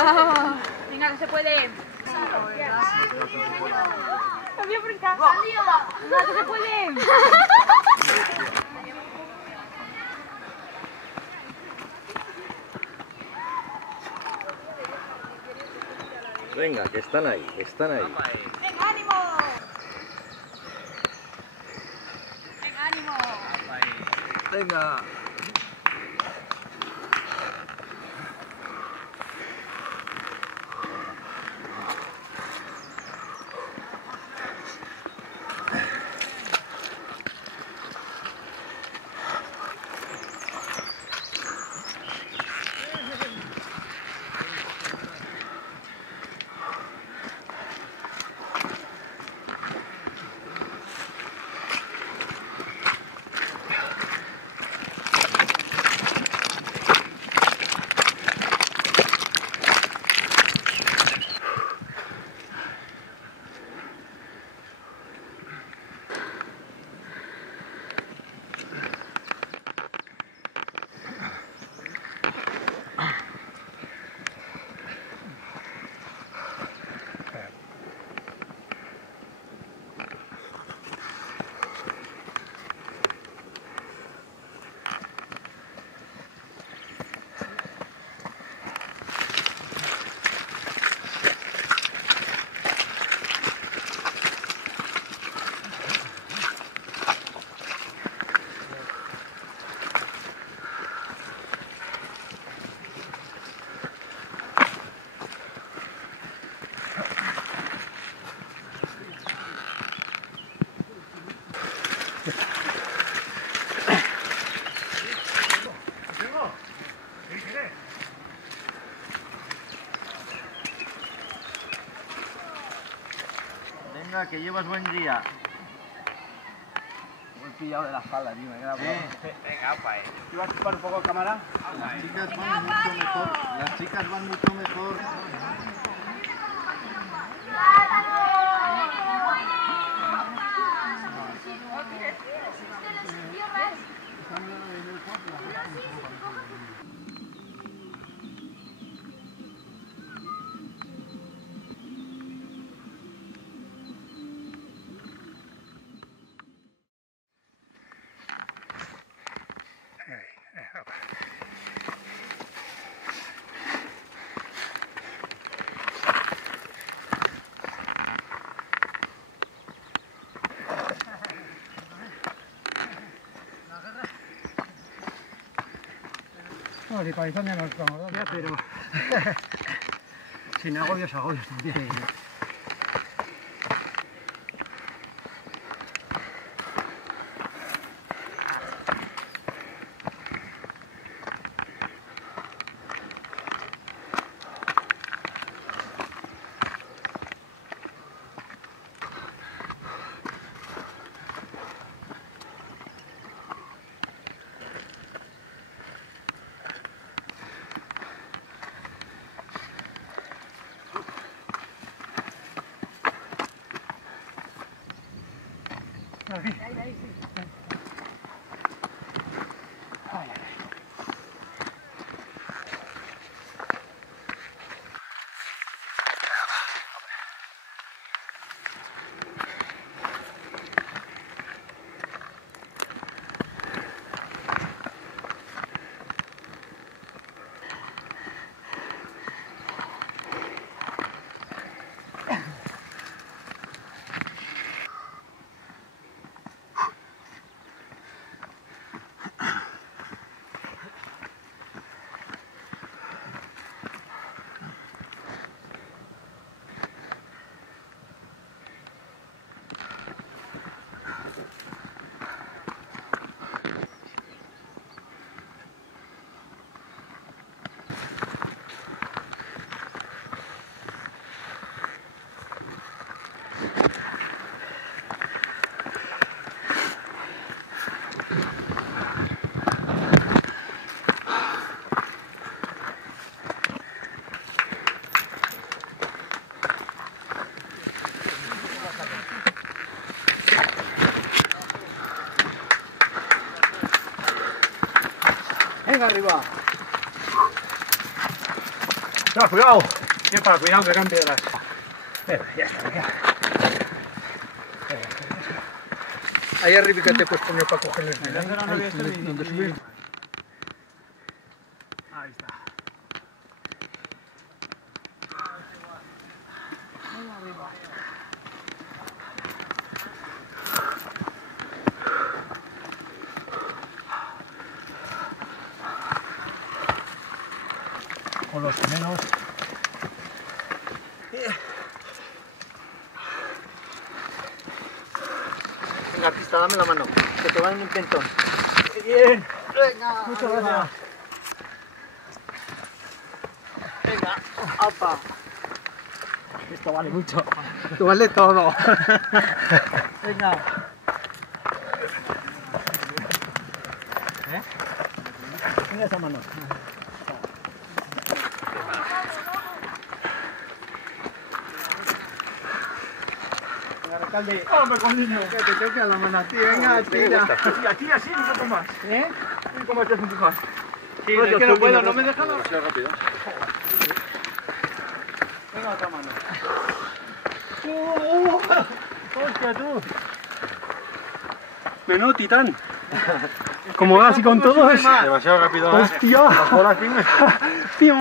Venga, que se puede. Había brincar. No, que se puede. Venga, que están ahí, que están ahí. Venga, ánimo. Venga, ánimo. Venga. Venga, que llevas buen día. Me he pillado de la espalda, tío, me queda bravo. Venga, apa, ¿Te vas a chupar un poco cámara? Las chicas van mucho mejor. Las chicas van mucho mejor. No, si palizón ya no estamos, ¿verdad? Ya, pero... sin agobios también. Aquí. Ahí, sí. Ay, ay, ay. Venga arriba. No, cuidado. Siempre cuidado que eran piedras. Venga, ya está, venga. Ahí arriba que te puedes poner para cogerles. ¿Dónde subir? Ahí está. Con los gemelos. Venga, artista, dame la mano, que te va en un pentón. Bien. Venga, Muchas gracias. Venga, opa. Esto vale mucho. Esto vale todo. Venga. Mira esa mano. Alcalde, ¡Hombre, con niño! que te toca la mano a ti, venga, tira. Sí, aquí así un poco más. ¿Eh? Un poco más, un poco más. Sí, es que no puedo, no me dejan. Demasiado rápido. Venga, otra mano. ¡Hostia, tú! Menudo titán. Como va así con todos. Demasiado rápido. ¡Hostia! Tío.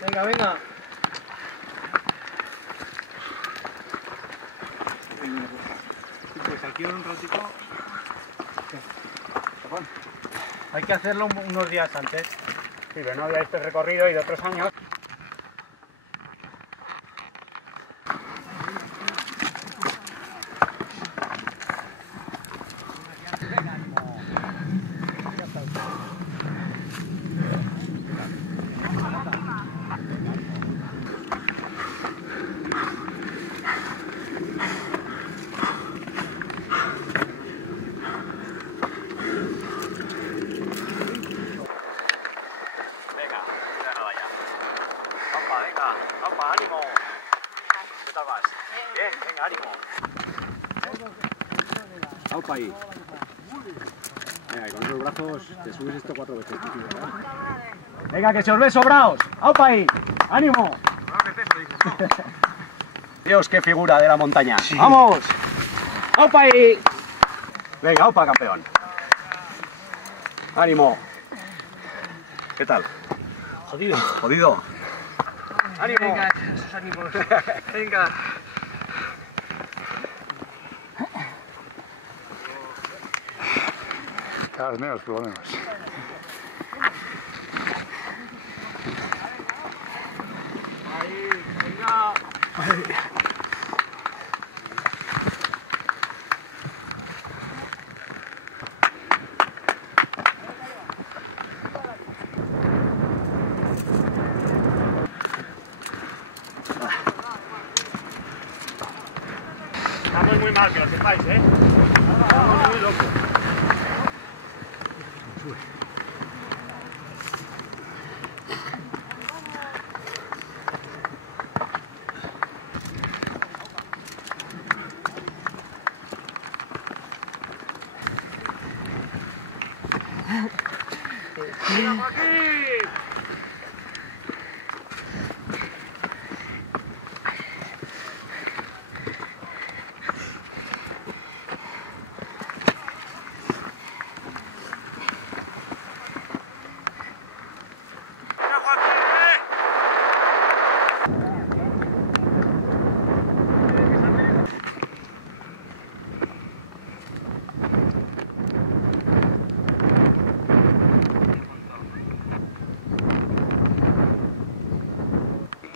Venga, venga. Pues aquí un ratito. Hay que hacerlo unos días antes. Sí, pero no había este recorrido y de otros años. ánimo. ¿Qué tal vas? Bien, venga, ánimo. Aupa ahí. Venga, y con esos brazos te subes esto 4 veces. Venga, que se os ve sobraos. ¡Aupa ahí! ¡Ánimo! Dios, qué figura de la montaña. ¡Vamos! ¡Aupa ahí! Venga, aupa, campeón. Ánimo. ¿Qué tal? Jodido. Jodido. ¡Ánimo! Venga, esos ánimos. Venga. Cada vez menos problemas. Ahí, venga. Estamos muy mal, que lo sepáis, ¿eh? Estamos muy locos. ¡Mira por aquí!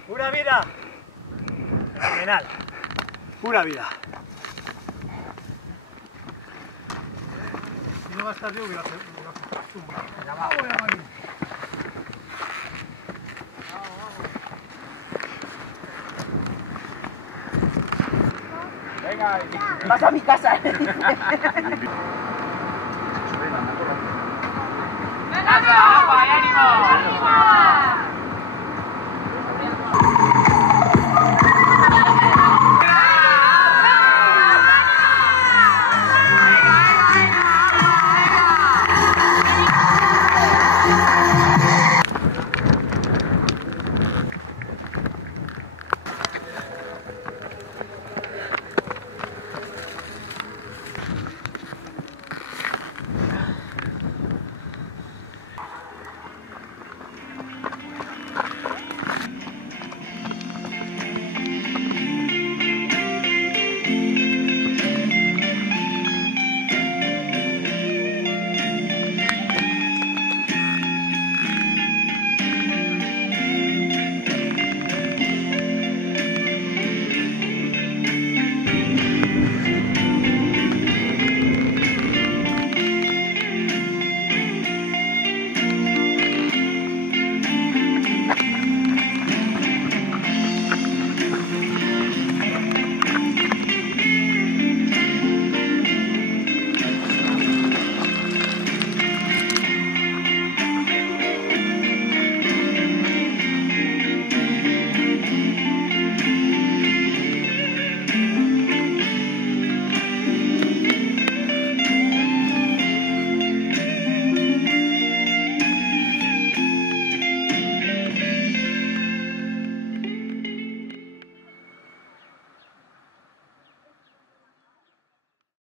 ¡Pura vida! Fenomenal. Pura vida. Si no va a estar yo, hubiera hecho Ya va, voy a morir. Venga, Vas a mi casa. ¡Ánimo!